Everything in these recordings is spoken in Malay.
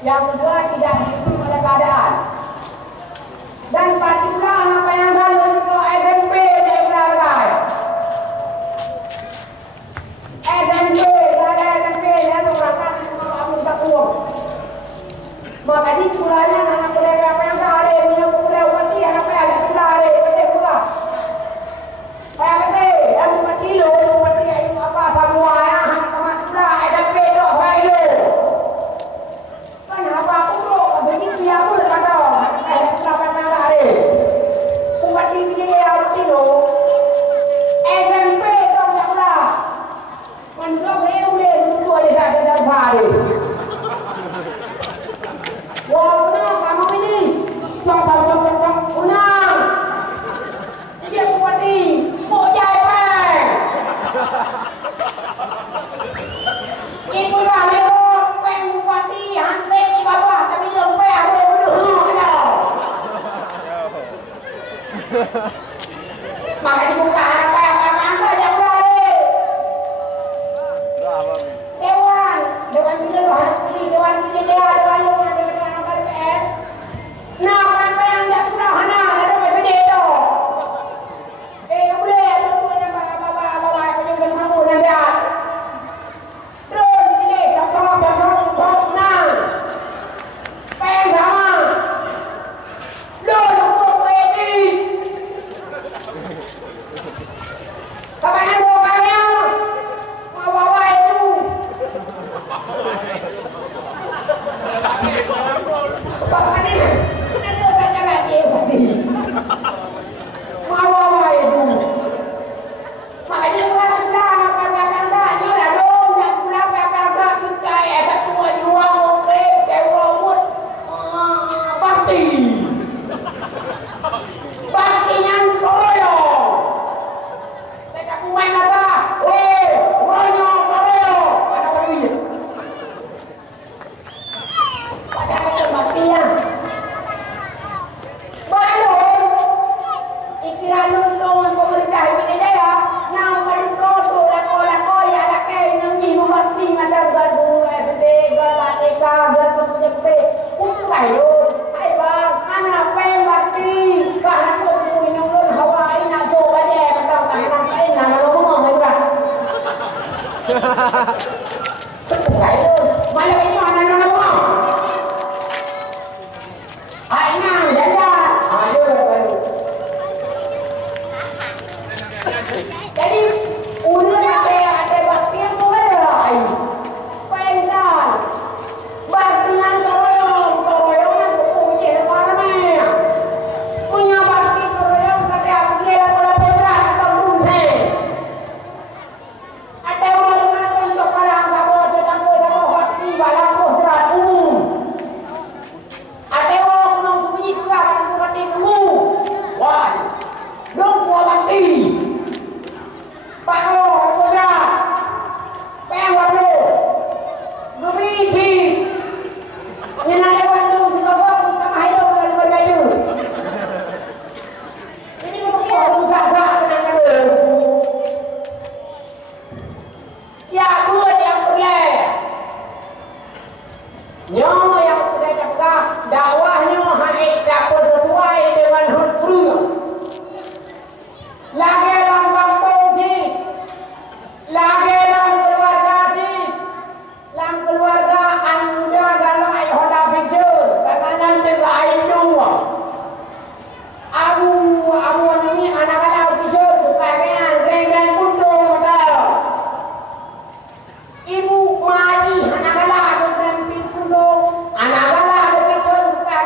Yang kedua, tidak didukung oleh keadaan. Dan partilah apa yang lalu untuk SMP di Ulangkai. SMP, ada SMP, dan orang kalau kamu tak uang. Maka di kurangnya anak kuliah apa yang tak ada, minum kuliah wati, anak kuliah ada tidak ada, betul pula. Kayak betul, yang wati lo, wati apa semua ya, sama sudah SMP dok, baik lo. Kan apa aku bro, begitu dia pun kata, ada tidak apa yang tak ada. Wati begini ya wati lo, SMP dok tak pula. Mandok boleh dulu ada dalam hari. Wah, kamu ini cong unang. Dia bupati, mau jaya. Ibu dah lewat peng bupati, hantar di bawah tapi jompe ada dulu. Maka dibuka apa jauh dari. Dewan bila tu hari dewan dia dewan lu dewan apa PN. Nah, apa yang tak pernah hana ada macam dia tu. Boleh ada pun yang bapa penyumbang kamu dan dia. Drone pilih contoh nah. PN sama. Lo untuk ini. Kapan nak bawa kaya? Bawa itu. Bapak ni, ada tak cara dia pasti. Mawa itu. Makanya orang sudah apa dia dah dong yang pulang apa tukai ada tua di ruang mobil dewa mut. Bakti. Bakti yang royo. Saya tak main kata. Royo. Ada apa ni? Pada macam baktinya. Baru ikiran lundung pemerintah ini jaya. Nang paling proto lako ya lakai nang ni bakti ada gaduh SD galateka gaduh jempe. Ukai lo. Hai bang, anak peng bakti. Kana ko minum lun Hawaii na jo baje patang tangan lain na lo ngomong hai bang. Ukai lo. Malam ini mana nak ngomong? Ainang jajan. Ayo baru. Jadi udah ada bakti yang mulai. Pendan. Bakti yang koroyong yang punya mana? Punya bakti koroyong kata aku dia bola atau dunhe. Ada orang yang untuk orang tak bakti balang kodrat umum. Ada orang yang bunyi juga bakti umum. Wah, dong buat bakti. Pak kodrat, pewalo, nubiti. Yang ada waktu kita buat kita mahal kalau berbaju. Ini bukan rusak-rusak dengan ada. Ya buat yang boleh. Nyo yang boleh dapat dakwahnya hai dapat sesuai dengan hukum. Lagi dalam kampung si, lagi dalam keluarga si, dalam keluarga anak muda kalau ayah hendak pikir, katanya terlain dua. Abu ini anak-anak pikir bukan yang grand kundo modal. Ibu maji anak-anak grand kundo, anak-anak pikir bukan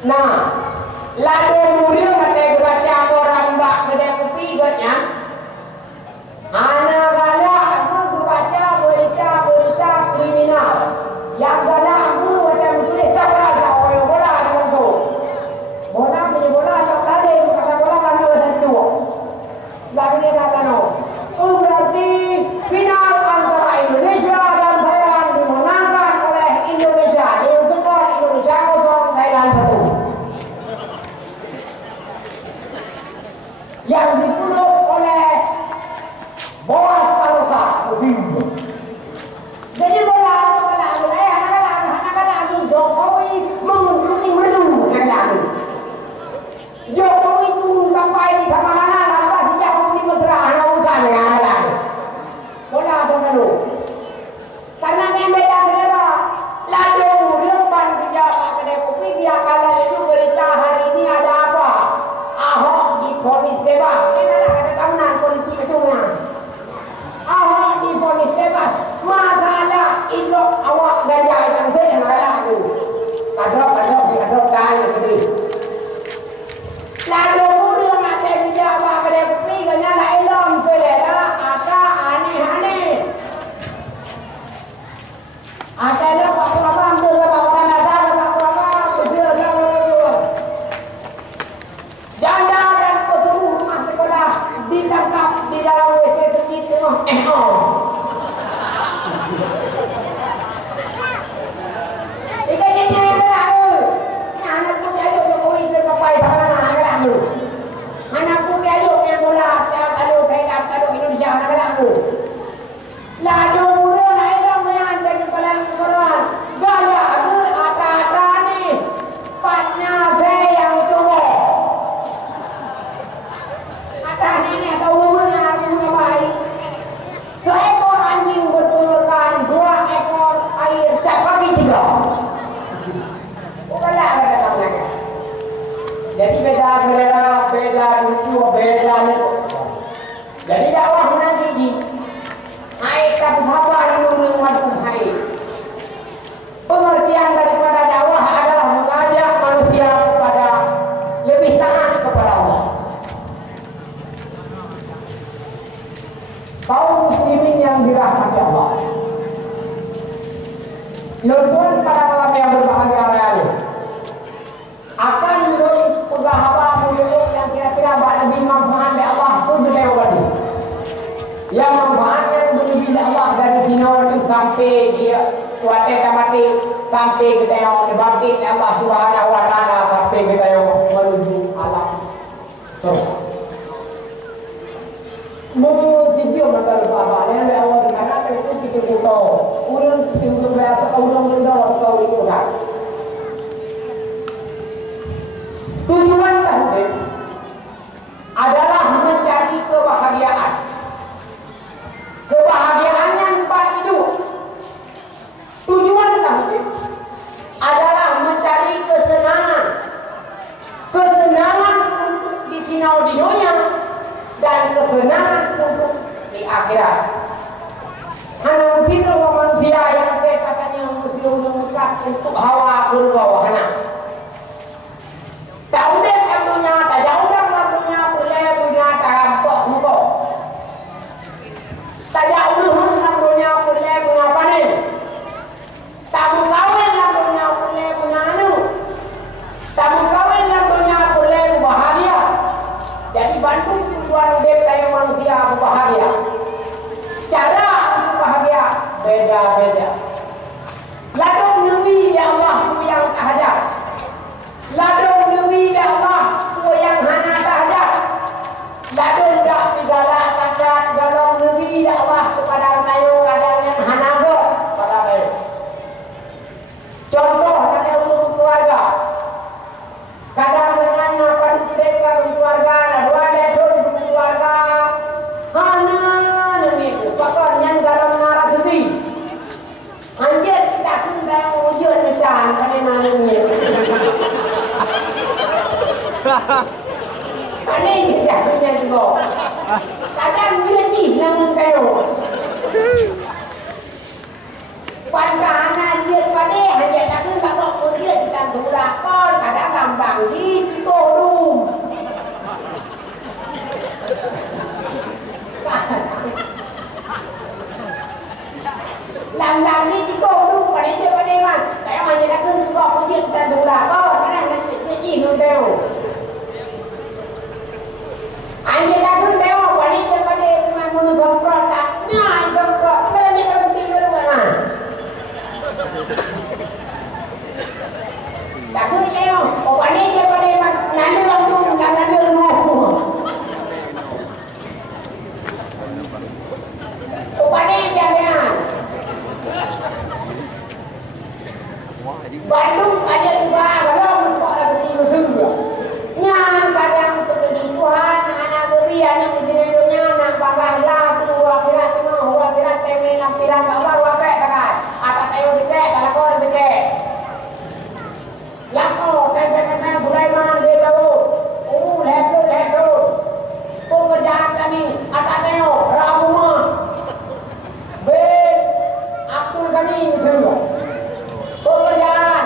Nah, lalu mulia kata baca orang mbak kedai kopi gatnya. Anak galak aku baca berita kriminal. Yang galak aku macam tulis cakap orang bola dengan tu. Bola punya bola tak ada kata bola kami ada dua. Lalu dia kata no. Berarti final antara Indonesia dan Thailand dimenangkan oleh Indonesia. Dengan skor Indonesia 0, Thailand 1. Yang dipeluk oleh Boas Salosa. Jadi bola anak-anak Jokowi mengunjungi Merdu yang Jokowi turun sampai di Kamangana lantas sejak di Mesra urusan dengan anak-anak. Bola dulu. Karena yang beda negara. Lalu depan kerja kedai kopi dia kala itu berita hari ini ada apa? Ahok divonis bebas. Ini adalah kata tahunan politik itu ya. Ahok divonis bebas. Masalah itu awak ganja yang saya yang layak tu. Kadrop kaya gitu. Lalu mulia mati bija apa kedai kopi ganya lah elom pelela ada aneh-aneh. Ada lah pak kurang tu pak kurang ada pak kurang betul lah. Janda dan pesuruh rumah sekolah ditangkap di dalam WC pergi tengah anakku diajuk main bola kalau Thailand kalau Indonesia anak-anakku lalu murah naik yang dari kepala koran gaya ke atas ni patnya saya yang coba atas ni atau umurnya punya baik seekor anjing bertelurkan 2 ekor air tak bagi 3 bukanlah kata mereka. Jadi beda selera, beda lucu, beda itu. Jadi dakwah nanti di hai tak sabar nurul madu hai. Pengertian daripada dakwah adalah mengajak manusia kepada lebih taat kepada Allah. Kaum muslimin yang dirahmati Allah. Tuan pada malam yang berbahagia raya ini akan menjadi pegahapa mulut yang kira-kira lebih manfaat dari Allah itu beliau tadi. Yang manfaatnya lebih dari Allah dari Sinor sampai dia kuatnya tamati sampai kita yang dibangkit Allah Subhanahu Wa Taala sampai kita yang menuju alam. So, mau video mata apa? Yang awal sekarang itu kita tahu. Orang itu biasa orang mendapat tahu itu kan. Tujuan tauhid adalah mencari kebahagiaan. Kebahagiaan yang empat itu. Tujuan tauhid adalah mencari kesenangan. Kesenangan untuk disinau di dunia dan kesenangan untuk di akhirat. Hanya mesti manusia yang katanya mesti mengikat untuk hawa kurva wahana. Tak udah yang punya, tak jauh yang punya, punya tak rampok muka. Tak jauh yang punya apa ni? Tak mengkawin yang punya anu. Tak mengkawin yang punya bahagia. Jadi bantu tujuan hidup saya manusia bahagia. Cara untuk bahagia beda-beda. Lalu Nabi ya Allah yang tahajat. Lalu Nabi ya Allah yang hana tahajat. Lalu tak digalak tahajat. Lalu Nabi ya Allah kepada tayo kadang yang hana ke pada tayo. Contoh ada untuk keluarga. Kadang dengan apa diceritakan keluarga, ada ada untuk keluarga. Hana Nabi pakar yang dalam narasi. Anjir tak kena wujud macam pada mana ni. Kali ni tak punya juga. Kadang dia ni lang kayo. Pagkahanan dia pada hanya tak kena tak pun dia kita tulakon kadang Bandung aja juga kalau mentok lah ketiga juga. Nyang kadang terjadi Tuhan anak berian yang dijenuhnya anak banggalah keluar pirat semua pirat temen pirat bawah wape kan. Ada tayo dikek kalau kau dikek. Lako temen Sulaiman dia tahu. Leto. Kau kerjaan kami ada tayo ramuma. Ben Abdul Ghani juga. Pekerjaan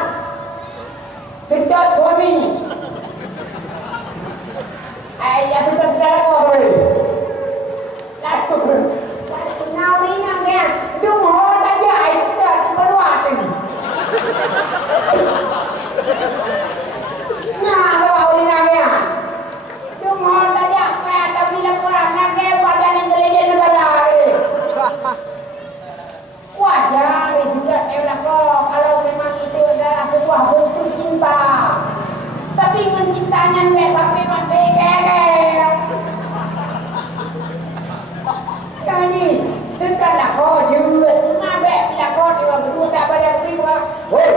sejak suami ayah sudah tidak boleh lalu naurinya kan dumho saja itu dah keluar ini nah naurinya kan dumho saja kayak tapi laporan lagi badan intelijen negara wajar juga kalau memang itu adalah sebuah bentuk cinta tapi mencintanya tapi ini sekarang kau juga ngabek bila kau juga berdua tak pada berdua woi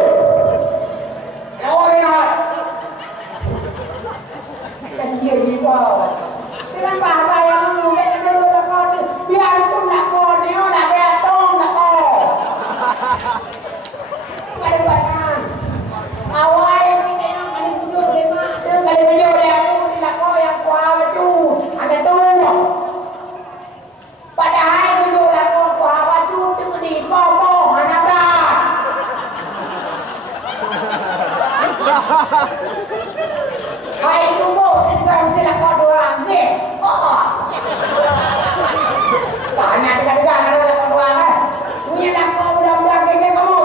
lihat kan dia juga dengan bahasa yang mungkin dulu kau biarpun nak kau dia nak beatong nak kau ada banyak awal kita yang kali 75 kali 7 dia aku tidak kau yang kuah tu ada tu padahal 7 kau kuah baju tu di kau mana dah hai tunggu sekarang tidak kau dua ni tanah dekat-dekat ada kau dua ni nak kau budak-budak kayak kamu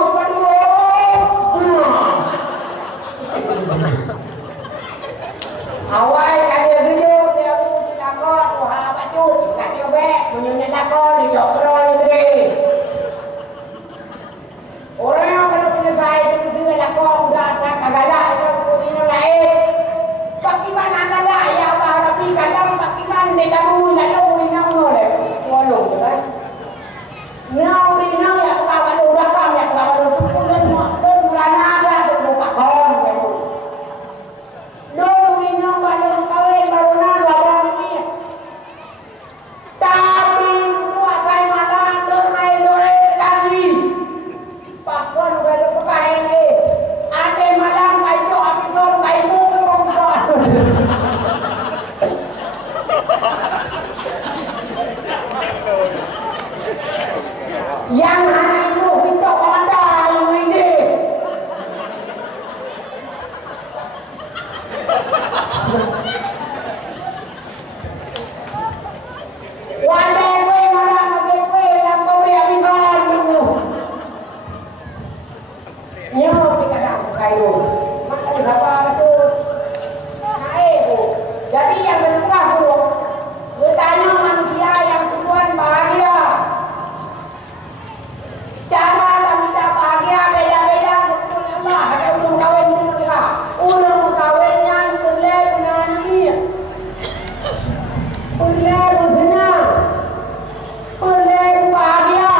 awal ada video dia lakon wah baju kat dia bek punya lakon dia jokro ni orang yang kalau menyesai itu dia lakon dah tak galak itu ini lain bagaimana galak ya Allah tapi kadang bagaimana dia lalu ni noleh walau kan nauri ya kalau rakam ya kalau pulen bulan ada buka kon dulu ini baru kawin baru nada ini tapi buat saya malam dormai dore lagi pakon baru pakai ini ada malam kayu api dor kayu yang anak itu kita pandai ini Wandai kue malam pakai kue yang kau beri abisan dulu. Nyo kadang kayu. Mana siapa tu? Naik tu. Jadi yang menengah tu, bertanya manusia yang tujuan bahagia. Cara kita bahagia beda-beda betul Allah. Ada ulung kawin juga. Ulung kawin yang boleh menangi. Boleh bersenang. Boleh bahagia.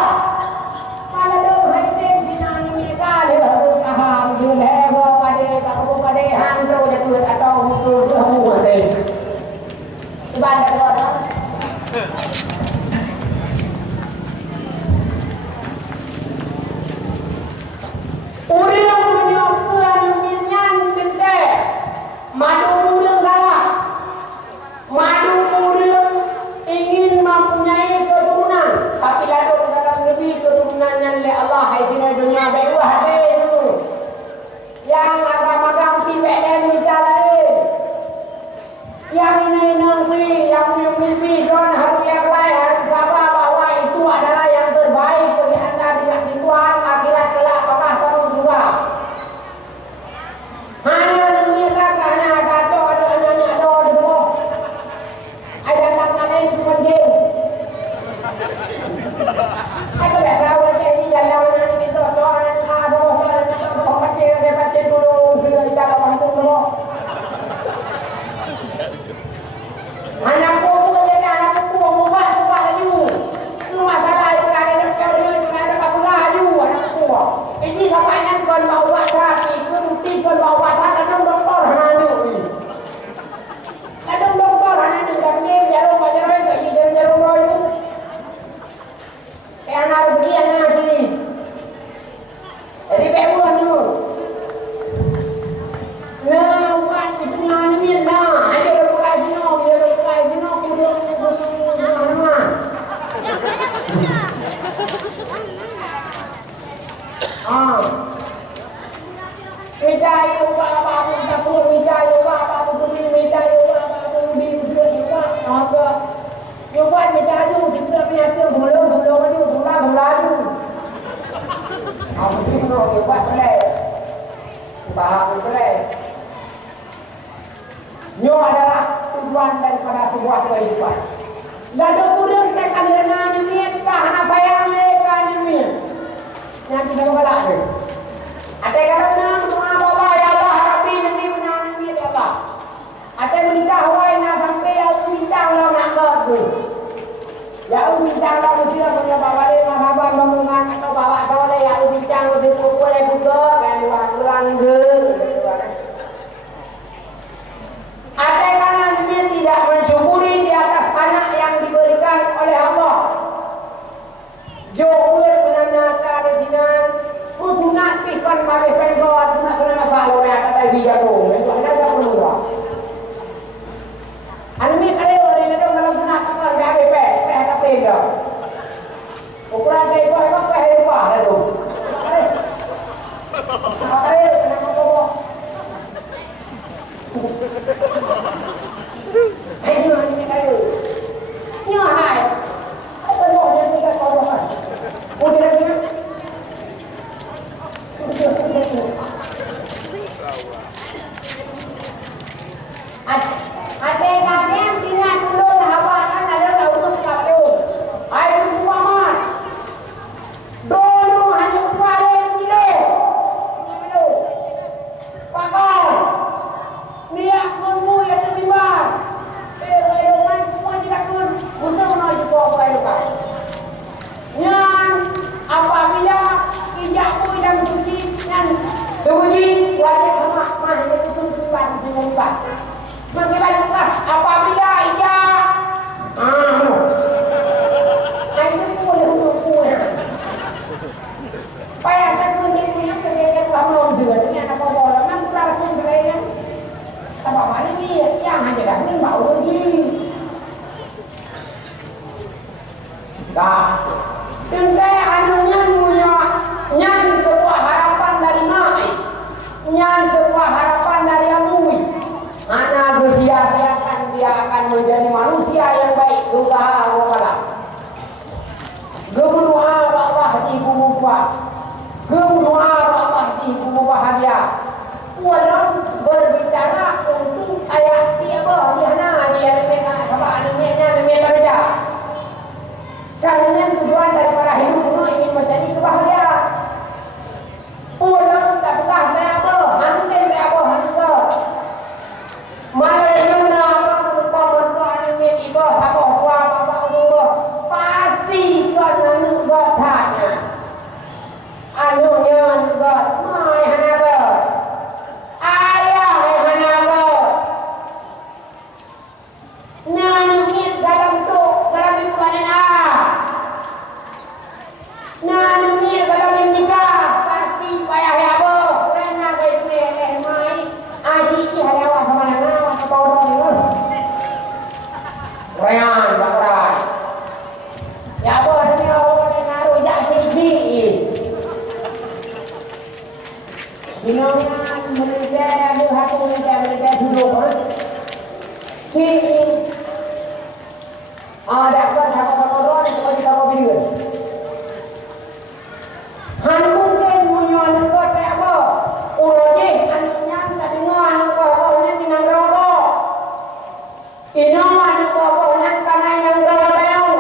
Kalau dah hati binang mereka dia harus faham. Boleh pada hantu jatuh atau mutu semua deh. Sebab ada orang. Urang menyokong minyan benda. Madu urang galak. Madu urang ingin mempunyai keturunan. Tapi lalu dalam negeri keturunan yang oleh Allah. Hai sini dunia bewah deh. Yang agam-agam tibet dan minta lain. Yang ini negeri, yang mimpi don hari yang lain harus sabar bahawa itu adalah yang terbaik bagi anda di kasih Tuhan akhirat kelak apakah kamu juga. Hanya mereka karena kata ada anak-anak ada demo. Ada anak lain cuma game. Aku dah tahu jadi jalan nanti kita soalan ada soalan apa baca dulu kita bantu dulu. Anak buah dia anak buah mubat lagi. Rumah saya itu ada doktor dia ada apa lagi anak buah. Ini sampai nan kon bawa dah kan bawa sana dong doktor hana ni. Adong doktor hana ni dah ni jarum bajaran tak jarum roy tu. Anak begini anak sini. Jadi bebo tu. Nah, buat itu ni nah. Ada bukan sino, dia bukan sino kemudian mana. Meja apa dapur meja apa bumi meja apa di juga apa. Yo buat meja tu kita punya tu belum tu bola tu. Apa tu yo buat boleh. Bahas boleh. Nyo adalah tujuan daripada sebuah kehidupan. Lalu turun tekan dengan niat bahana sayang mereka niat. Yang kita mengelak tu. Ada kerana doa Allah ya Allah harapi ni punya niat ya Allah. Ada menikah hawai nak sampai yang bintang lah nak tu. Ya bintang lah mesti punya bawa dia mahaban bangunan atau bawa soleh ya bintang tu boleh buka kan buat langgar. Ada kerana niat tidak mencuburi di atas anak yang diberikan oleh Allah. Jauh menanyakan dengan sunat pikir bagai pengkor sunat kena masalah yang kata bijak tu. Itu ada tak perlu lah. Anmi kali orang itu kalau sunat apa bagai pe, saya tak pegang. Ukuran dia itu apa pe lupa dah tu. Ada kenapa kau? Ayo ni kali. Ni hai. Apa mau dia tiga kau kan? Oh dia ni. Ada yang tinggal dulu hawa kan ada tahu tu kau. Air semua mat. Dulu hanya kuare kilo. Kilo. Pakau. Dia kunmu yang terlibat. Ayo main semua tidak kun. Untuk menaik kau ayo kau. Yang apabila ijak pun dan suci dan suci wajib sama mah itu pun terlibat terlibat. Mengibat juga apabila ijak itu boleh hukum payah saya kunci punya kerja belum juga dengan apa bola memang kurang pun kerja apa mana ni yang hanya dah ni bau lagi dah tentai anunya nyan sebuah harapan dari mai nyan sebuah harapan dari amui anak dia akan menjadi manusia yang baik doa Allah berdoa Allah di ibu bapa berdoa Allah di ibu bahagia walau berbicara untuk ayat dia dia memang apa animenya memang berbeda karena tujuan daripada hidup itu ingin menjadi kebahagiaan walau tak pernah apa hantar apa hantar mana pasti kau nak buat tanya. Anunya buat mai hanaga. Ayah hanaga. Nanungit dalam tu dalam bulan A. Nanungit dalam nikah pasti payah ya bo. Kerana baik mai aji halawa sama nana apa orang ni. Rayan bakran. Ya apa ni orang yang naruh jak sini. Dinamnya mereka ada hati mereka dulu kan. Sini. Dapat apa orang itu kita mau pilih. Han mungkin punya negara tak apa. Orang ni anaknya tak dengar apa orang ni minang rokok. Ino anak apa yang kanai nang rokok tahu.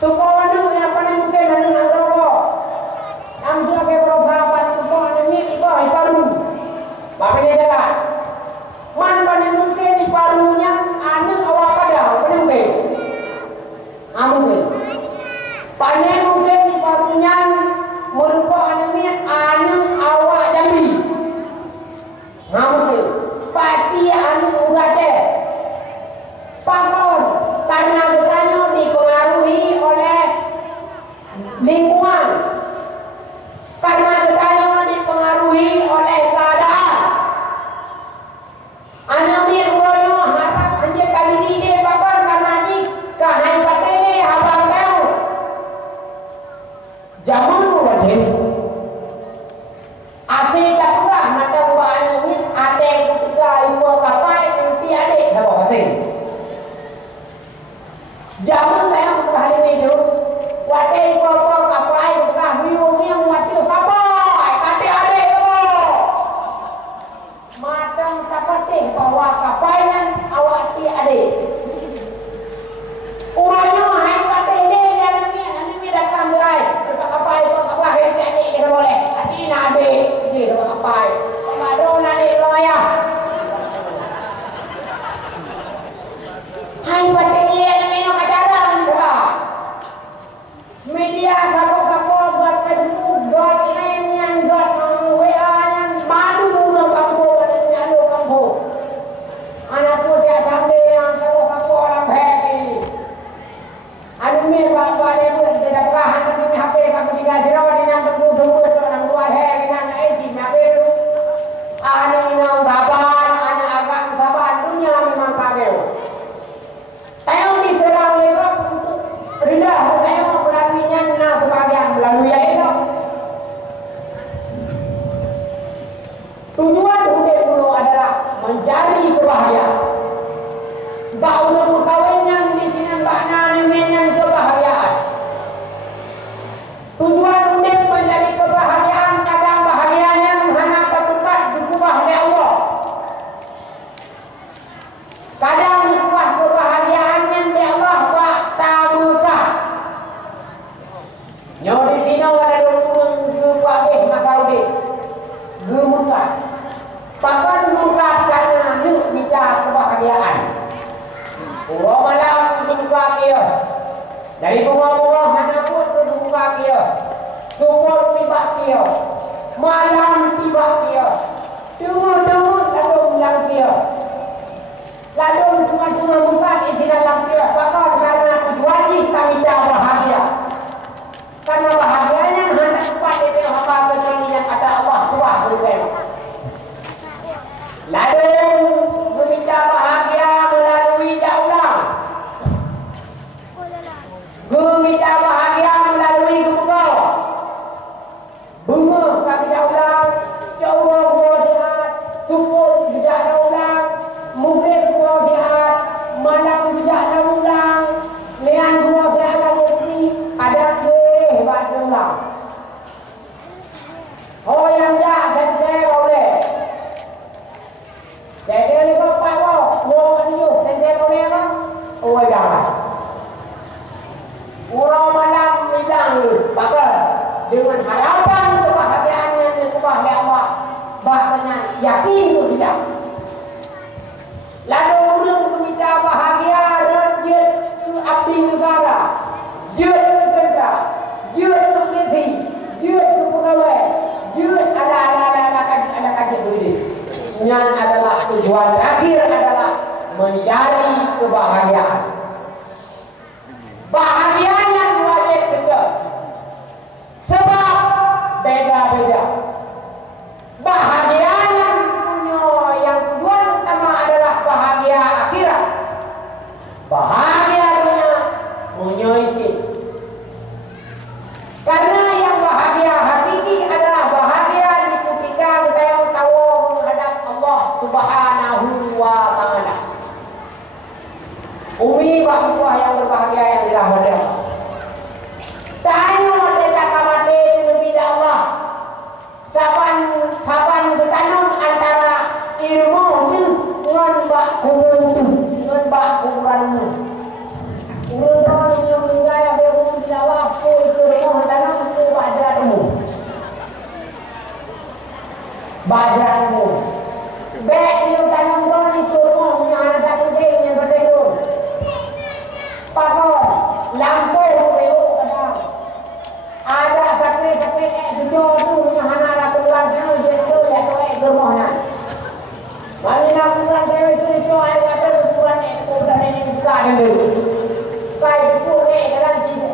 Supaya yang paling mungkin nang rokok. Ambil ke beberapa supaya ni ibu baru. Bapa dia jalan. Man paling mungkin di parunya anu awak pada paling mungkin. ini adik dia apa? Baru adik lo ya. Hai batik minum acara juga. Media kapo buat Facebook, .com, WA yang madu murah kampung dan nyalu kampung. Anakku dia sampai yang kapo orang happy. Anu mir bapak dia pun tidak bahan tapi HP kamu tiga jero di nang tunggu orang tua he nang isi nabe lu. Ani nang baban anak agak baban dunia memang kageu. Tayo diserang lewat untuk rendah tayo beraninya nah sebagian melalui itu. Tujuan hidup dulu adalah mencari kebahagiaan. Bau nemu kawinnya di sini mbak nani menyan kebahagiaan. Tujuan hidup mencari kebahagiaan kadang bahagianya hanya ketupat dikubah oleh Allah. Kadang dikubah kebahagiaannya di Allah wa tamuka. Nyo di sini ada turun ke pabeh Masaudi. Gemuka. Pakai muka karena yuk bicara kebahagiaan. Pulau malam buka kia. Dari bunga-bunga hanya pun ke buka kia. Sumur tiba kia. Malam tiba kia. Tunggu lalu bilang kia. Lalu cuma buka di dalam kia. Pakai karena tujuan kita bisa bahagia. Karena bahagianya hanya cepat itu apa kecuali yang kata Allah tua berkata. Lalu kita bahagia melalui daulah. Kita bahagia melalui bunga. Bunga kami daulah. Jauh buah sihat. Subuh juga daulah. Mungkin buah sihat. Malam juga daulah. Lian buah sihat lagi free. Ada hebat daulah. Oh yang jahat dan saya boleh. Jadi ni kau pakai, mau anjuk, sendiri kau ni apa? Oh jangan. Urang malam hilang ni, pakai dengan harapan kebahagiaan yang kebahagiaan Allah. Bahasanya yakin tu tidak. Lalu orang meminta bahagia dan dia abdi negara, dia kerja, dia polisi, dia pegawai, dia ada kaji duit. Yang adalah tujuan akhir adalah mencari kebahagiaan. Bahagianya wajib sedar. Sebab beda-beda. Bahagianya punya yang tujuan utama adalah bahagia akhirat. Bahagia dunia punya itu. Karena yang bahagia hakiki adalah bahagia di ketika kita tahu menghadap Allah Subhanahu wa taala. Umi bahagia yang berbahagia yang dirahmati Allah. Tanya mereka kamate lebih Allah. Kapan bertanam antara ilmu tu dengan bak kubur tu, dengan bak kuburanmu. Urang yang meninggal yang berhubung di awak pun ke rumah tanam tu bajaranmu. Bajaranmu. Baik dia tanam tu di rumah punya anak satu yang berdua. Pakon, lampu belok kadang. Ada sapi jujur tu punya anak ratusan tu dia tu ya tu ke rumah nak. Mari nak pulang dia tu ai kata pulang tu dah ni buka dulu. Kai tu ni dalam sini.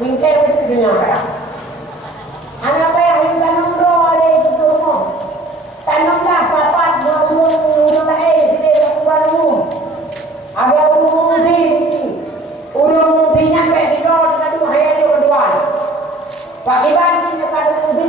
Mungkin itu dunia kan. Anak payah yang tanam ro ada itu rumah. Tanamlah papat buah-buah di kuburanmu. Ada urung di. Urung di nyampe di dor kadu hayal di kedua. Pakiban di kadu di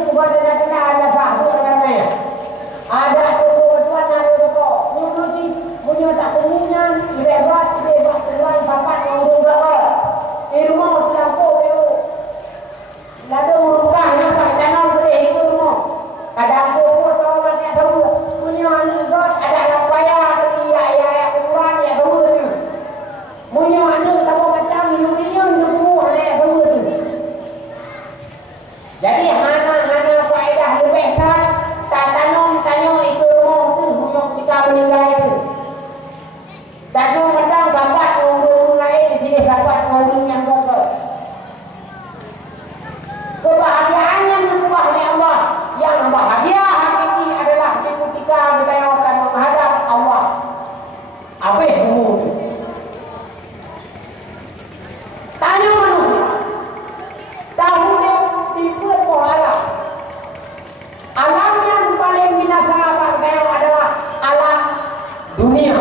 dunia.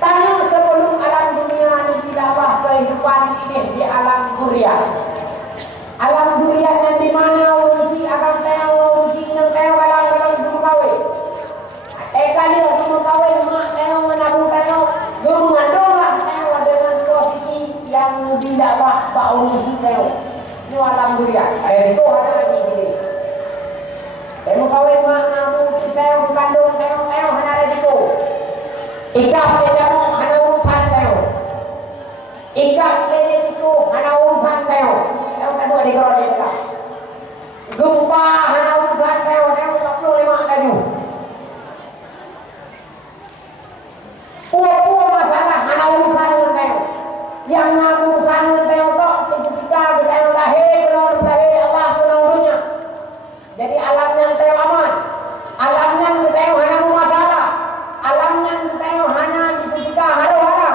Tanya sebelum alam dunia ini dilabah kehidupan ini di alam durian. Alam durian yang di mana uji akan tahu uji yang tahu alam dulu kawin. Kali dulu kawin mak tahu menabung tahu dulu mengandung lah tahu dengan posisi yang dilabah bau uji tahu. Ini alam durian. Itu ada ini. Tahu kawin mak nabung tahu mengandung tahu hanya ada itu. Ikap dia mau hana urusan tahu. Ikap dia itu hana urusan tahu. Tahu tak boleh kalau dia tak. Gempa hana urusan tahu. Tahu tak perlu lima tahu. Pura-pura masalah hana urusan tahu. Yang nak urusan tahu tak ketika kita lahir Allah menolongnya. Jadi alam yang tahu aman. Alam yang tahu hana masalah. Alam yang tahu hana ketika hara-hara.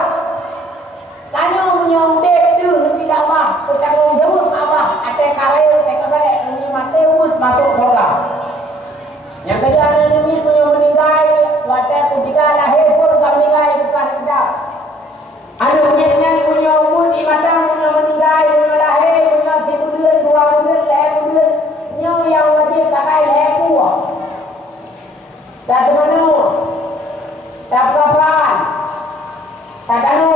Tanya menyong dek tu tidak bah, bertanggung jawab abah. Ada karya, ada kabar, ini mati umut masuk surga. Yang kedua ini menyong meninggal, wadah ketika lahir pun tak meninggal bukan tidak. Anu menyong menyong umut di mata menyong meninggal, menyong lahir, menyong 1 bulan, 2 bulan, 3 bulan, menyong yang wajib tak kaya lahir pun. Satu mana? Tak kapan? Tak anu.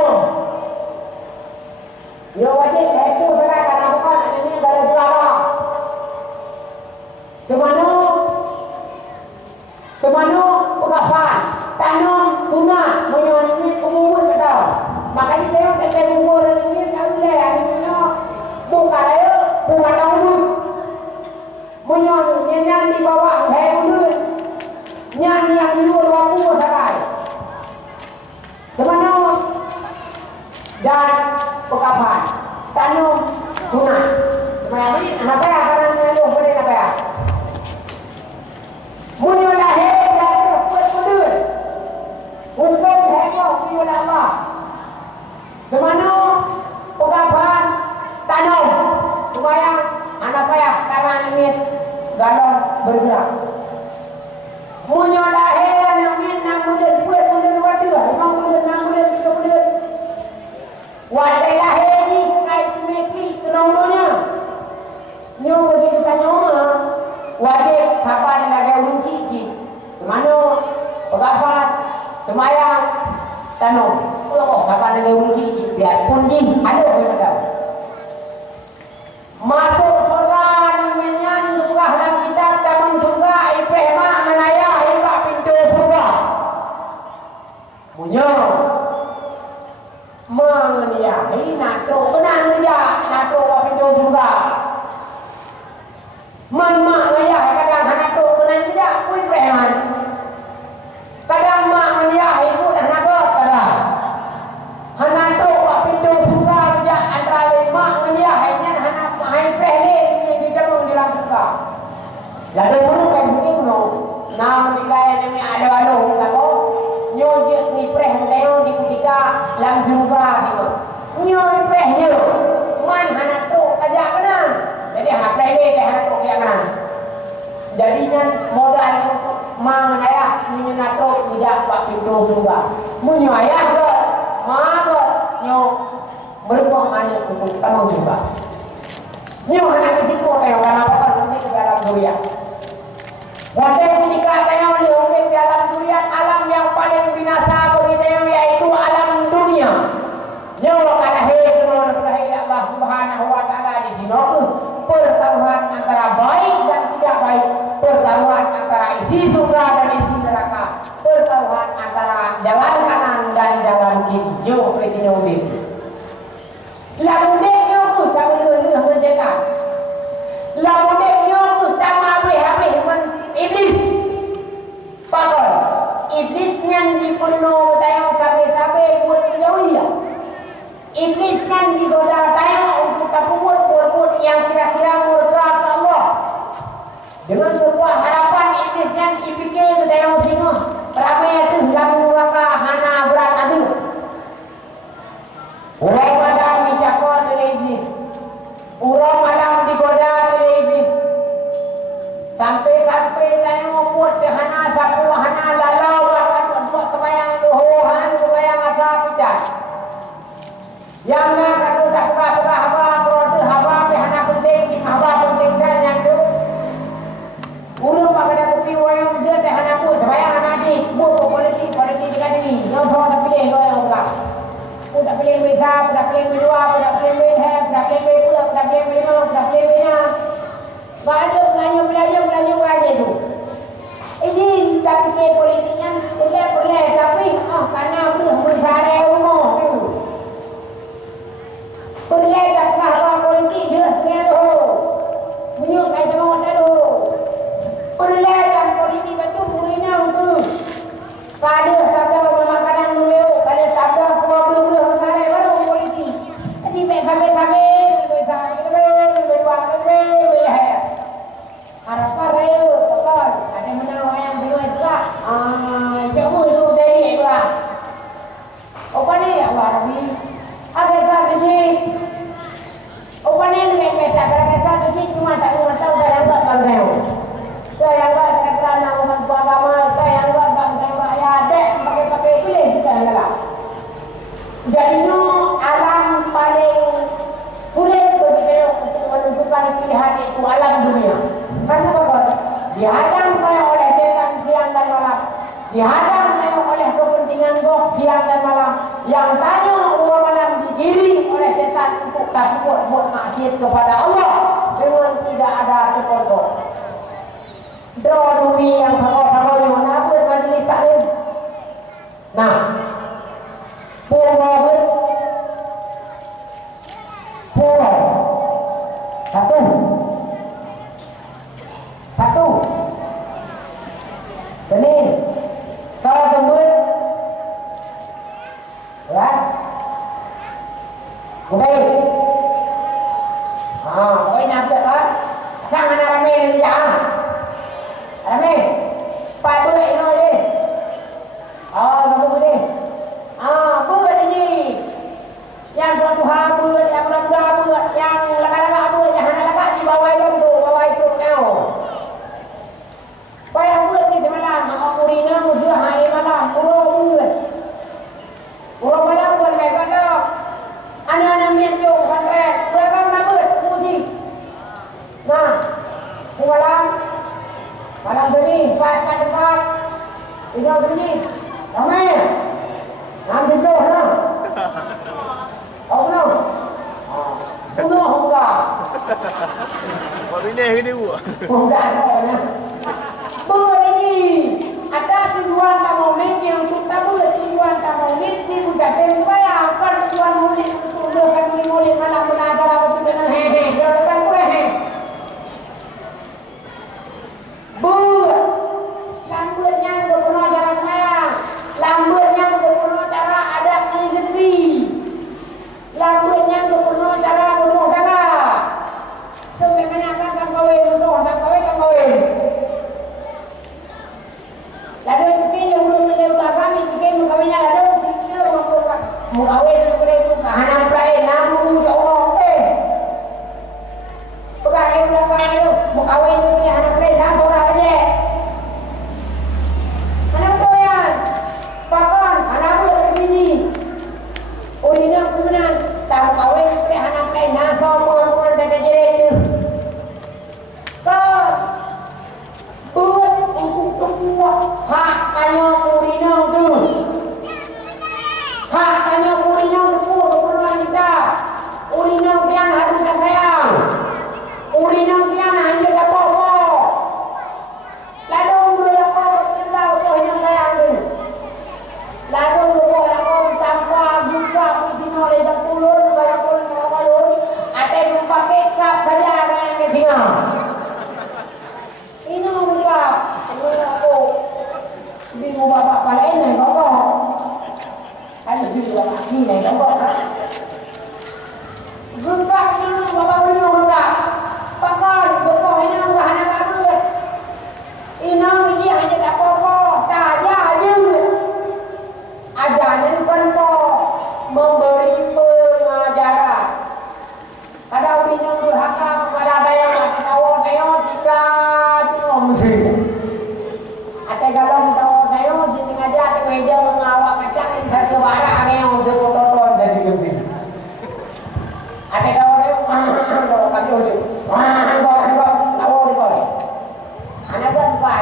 Yo wajib itu sekarang apa ini dari salah. Kemana pengapan tanam tuna menyoni umur betul. Makanya tengok tentang umur ini tahu lah ini bukan ayo bukan tahun. Menyoni yang di bawah tahun. Nyanyi yang di luar umur sekarang. Kemana dan pekapan tanam tuna. Apa ya karena itu boleh apa ya? Munyo lahir dari kulit untuk hengok di Allah. Kemana pekapan tanam supaya anak ya tangan ini galon bergerak. Munyo lahir yang ini 6 bulan, 10 bulan, 2 bulan, 5 bulan, 6 bulan, 3 bulan. Wadah lahir ni kait mesti kenongnya. Nyo begitu tanya mah. Wajib kapan ada uji. Mana pekapan semayang tanam. Oh kapan ada uji biarpun jin ada pun tahu. Masuk surga nyanyi surga dalam kitab taman surga Ibrahim menaya hingga pintu surga. Punya mengiyahi nato kenang dia nato pintu surga. Mak ayah kadang nato kenang dia kui preman. Kadang mak ayah ibu dan nato kadang. Hanato pintu surga dia antara mak ayah hanya hana hai preman yang dijemung di dalam surga. Lalu mana kan begitu nam nikah ni ada alo kako nyojek ni preh leo di ketika lam surga gitu. Nyoy prehnya man hanato aja kena. Jadi hak preh ke hanato dia kena. Jadinya modal untuk manganaya menyenato tidak pak pintu surga. Munyo ayah ke ma nyo berbuang hanya untuk tamu surga. Nyo anak itu kayak apa nanti ke dalam dunia. Wajib ketika tengok di dalam dunia alam yang paling binasa bagi tengok yaitu alam dunia. Nyo kalahir Allah Subhanahu wa taala di sini pertaruhan antara baik dan tidak baik, pertaruhan antara isi surga dan isi neraka, pertaruhan antara jalan kanan dan jalan kiri. Nyo kita udik. Lalu nyo tak boleh mencetak. Lalu nyo tak mabe iblis. Pakol. Iblis yang dipenuh tayang sampai-sampai buat menjauhi. Iblis kan digoda tayang untuk buat yang kira-kira murka ke Allah. Dengan sebuah harapan iblis yang dipikir tayang singa. Ramai itu dalam neraka hana berat adu. Orang malam dicakap oleh iblis. Orang malam digoda oleh iblis. Sampai tayang buat hana sapu hana lalau Yang nak kalau tak suka haba kerana haba pihana penting haba penting dan yang tu urung pada kopi wayang dia pihana pun sebayang anak ni buat politik dengan ini no so tak pilih kau yang orang tak pilih bisa tak pilih dua tak pilih have tak pilih pula tak pilih lima tak pilih bina banyak belajar tu ini tak fikir politiknya boleh tapi karena belum bersara umur tu boleh tak faham politik dia dengan tu menyuk kai tengok dah tu boleh tak politik betul murinang tu pada sabda makanan dulu kalau sabda problem bersara baru politik jadi sampai harapan raya betul ada menang yang belum juga jauh itu dari itu apa ni awak Rabi ada tak ni apa ni kita kalau kita ni cuma tak tahu saya tak tahu saya tak kerana membantu agama saya tak bangsa rakyat dek pakai pilih kita lah jadi no alam paling sulit bagi kita untuk menentukan pilihan itu alam dunia. Karena apa? Dihadang saya oleh setan siang dan malam. Dihadang saya oleh kepentingan gok siang dan malam. Yang tanya uang malam digiring oleh setan untuk tak buat maksiat kepada Allah dengan tidak ada terkontrol. Doa dumi yang sama-sama yang mana pun majlis taklim. Nah, pulau satu ini kalau tembus ya oke oi nafsu kan sangat rame ya rame pak boleh no ni kamu boleh buat ini yang Tuhan buat yang mudah-mudah buat yang lagak-lagak buat yang lagak di bawah itu kau bayang buat di malam mak kurina musuh hai malam urang malam buat mereka dah anak-anak mian jong kontrak berapa buat muji nah malam ini empat tinggal sini ramai nanti tu nah no Uno enggak. Baru ini buat. Enggak ada. Ini ada tujuan tamunik yang kita boleh tujuan tamunik di budak supaya akan tujuan mulik untuk lepas mulik malam acara betul dengan hehe. Jangan kue hehe. Lambutnya berpenuh jalan saya. Lambutnya berpenuh cara adat negeri. Lambutnya berpenuh cara bunuh cara. Sampai menyaksikan kawin bunuh dan kawin.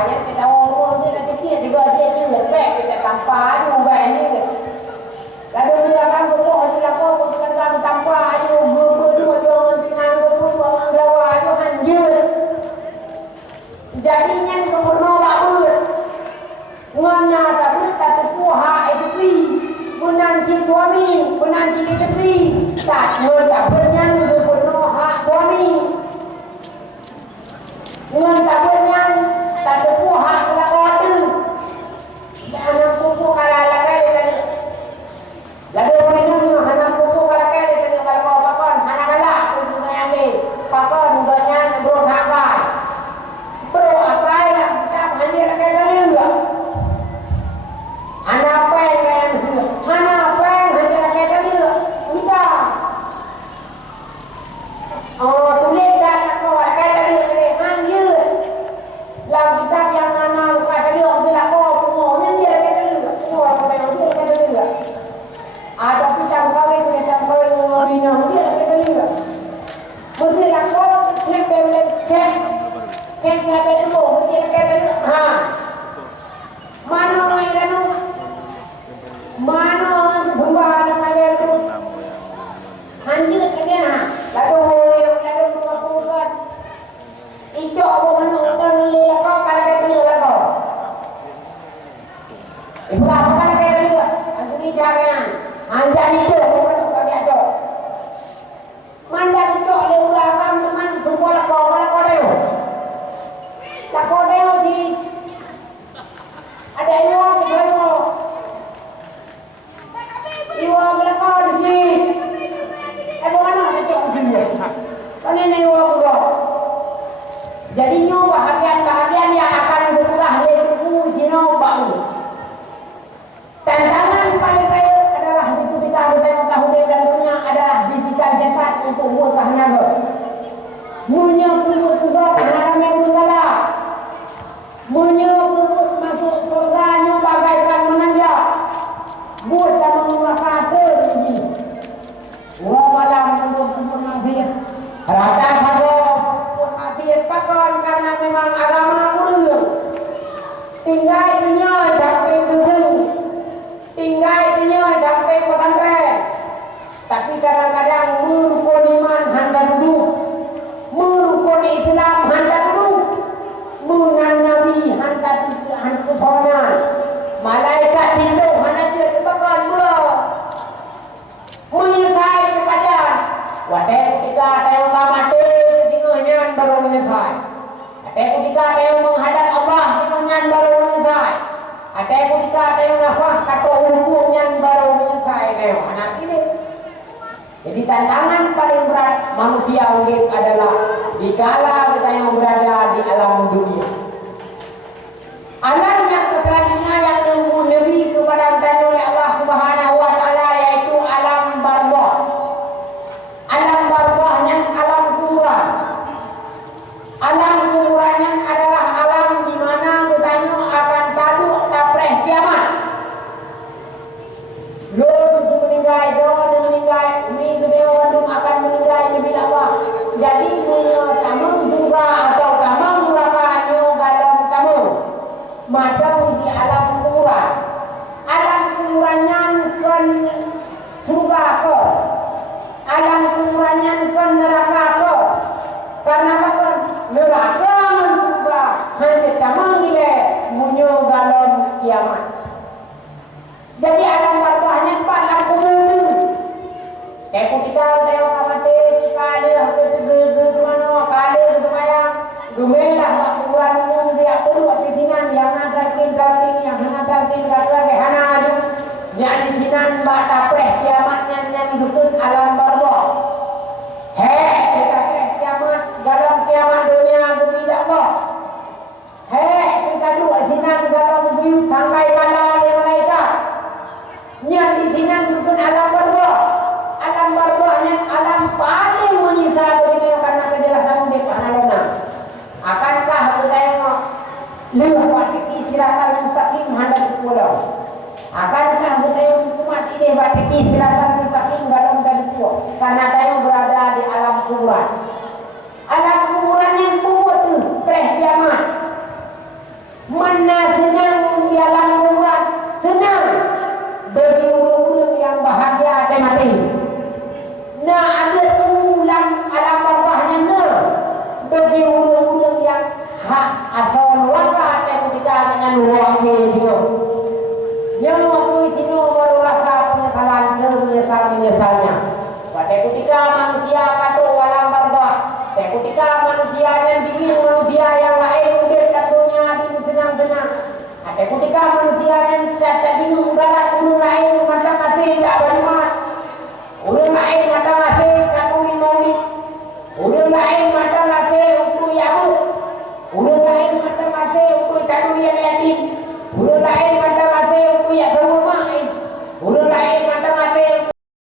ya kita orang dia nak cekik juga dia spek kita tanpa aju baik ni lalu dia akan berbuat dia lakukan dengan tanpa aju berdua jangan dengan berdua mengawa aju hanjur jadinya gubernur labur mana tak puha itu menanti suami menanti isteri tak bernyang gubernur hak suami tak bernyang tak puha kelakon anak pupu kalalakai tadi lalu menino anak pupu kalalakai tadi kalau pakon anak galak pupu ngayang pakon banyak bro hakai bro apa yang kita hanya rakai tadi enggak anak apa yang mesti mana apa yang hanya rakai tadi enggak oh tulis dah aku rakai tadi hanya làm kitab yang mana luka tadi orang tidak kau pungungnya dia rakai tadi enggak orang kau yang dia rakai tadi enggak ada kitab kawin dia rakai tadi enggak mesti lah kau cek bebel cek sampai tu mesti rakai tadi ha mana orang itu mana orang berubah dengan dia tu hanjut lagi ha lalu buka icok apa mana utang lila kau kalau kata dia kau ibu apa kalau kata dia antu ni jangan anjak itu bukan bagi ada manda icok le urang kam teman tunggu la kau dia di ada iwang belakang di sini mana ada cok di sini kan ini iwang juga jadinya bahagian-bahagian yang akan berubah dari buku sini baru tantangan paling kaya adalah buku kita bertengok tahu dan dunia adalah bisikan cepat untuk musuh naga munya pulut juga haram yang segala munya pulut masuk surganya bagaikan menanjak buat dan menggunakan ini orang malam untuk masih rata saja masih pakon karena memang agama kurang tinggal dunia sampai turun tinggal dunia sampai pesantren tapi kadang-kadang merukun iman hendak duduk merukun Islam hendak duduk mengenal Nabi hendak kesonan malaikat itu hendak dia terbakar pula menyesai kepada wadah ketika tayang mati tinggalnya baru menyesal ada ketika tayang menghadap Allah tinggalnya baru menyesal ada ketika tayang nafas kata hukumnya baru menyesal anak ini jadi tantangan paling berat manusia hidup adalah dikala kita yang berada di alam dunia alam yang selanjutnya yang lebih kepada tanya oleh Allah Subhanahu wa taala yaitu alam barzakh alam barzahnya alam kuburan alam kuburannya adalah alam di mana katanya akan taduk tapreh kiamat lo meninggal ini dunia wandung akan meninggal lebih lama jadi tamang surga atau tamang neraka nyo dalam kamu macam di alam kuburannya kan surga ke alam kuburannya kan neraka ke karena apa neraka dan surga hanya tamang nilai munyo dalam kiamat jadi alam barzahnya alam kubur ketika dia mati kala ke mana kala ke mana gemelah kuburan dia perlu ketinan yang ada kindratin yang ada kindratin ke hana aju yang di sinan bata preh kiamatnya yang dukun alam barzakh kita preh kiamat dalam kiamat dunia tidak Allah kita dua sinan dalam buyut sangkai kala yang malaikat yang di sinan dukun alam barzakh alam paling menyisa begitu karena kejelasan di panalona akankah kita yang lewat siratan mustaqim hendak pulau akankah kita yang umat ini batik siratan mustaqim dalam dan pulau karena kita berada di alam kuburan